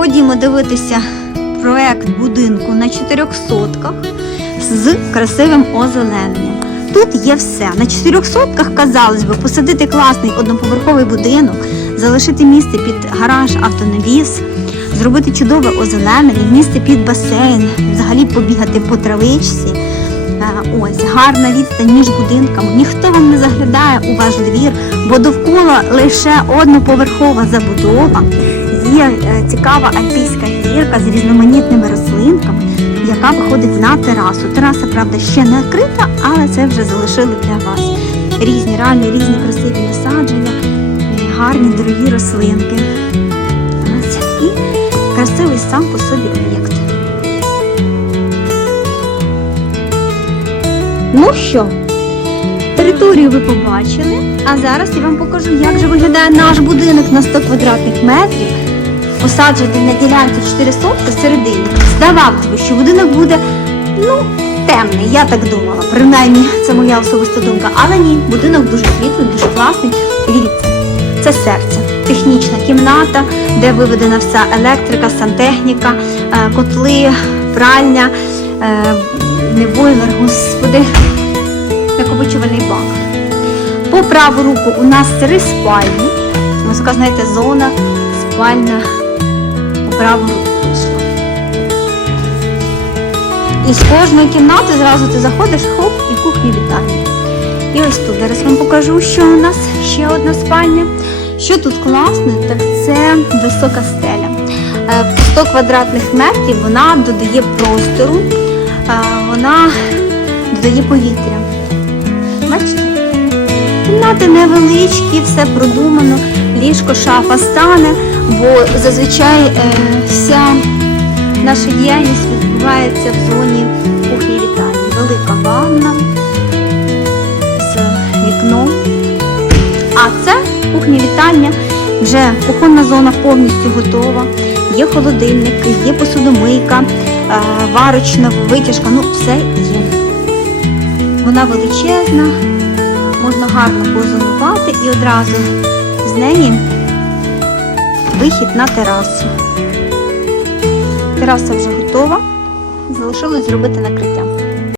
Ходімо дивитися проект будинку на чотирьох сотках з красивим озелененням. Тут є все. На чотирьох сотках, казалось би, посадити класний одноповерховий будинок, залишити місце під гараж, автонавіс, зробити чудове озеленення, місце під басейн, взагалі побігати по травичці. Е, Ось гарна відстань між будинками. Ніхто вам не заглядає у ваш двір, бо довкола лише одноповерхова забудова. Є е, цікава альпійська гірка з різноманітними рослинками, яка виходить на терасу. Тераса, правда, ще не відкрита, але це вже залишили для вас. Різні, реально різні красиві насадження, е, гарні дорогі рослинки. І красивий сам по собі об'єкт. Ну що, територію ви побачили, а зараз я вам покажу, як же виглядає наш будинок на 100 квадратних метрів, посаджений на ділянці 4 сотки всередині. Здавалось би, що будинок буде ну, темний, я так думала. Принаймні, це моя особиста думка. Але ні, будинок дуже світлий, дуже класний. Дивіться, це серце, технічна кімната, де виведена вся електрика, сантехніка, е, котли, пральня, е, не бойлер, господи, накопичувальний бак. По праву руку у нас три спальні. Ось знаєте, зона спальня по праву руку. І з кожної кімнати зразу ти заходиш, хоп, і кухня вітальня. І ось тут зараз вам покажу, що у нас ще одна спальня. Що тут класно, так це висока стеля. Е, В 100 квадратних метрів вона додає простору, е, вона додає повітря. Бачите? Кімнати невеличкі, все продумано, ліжко, шафа стане, бо зазвичай е, вся наша діяльність відбувається в зоні кухні вітальні. Велика ванна з вікном. А це кухня вітальня, вже кухонна зона повністю готова. Є холодильник, є посудомийка, е, варочна витяжка, ну все є. Вона величезна, можна гарно позонувати і одразу з неї вихід на терасу. Тераса вже готова. Залишилось зробити накриття.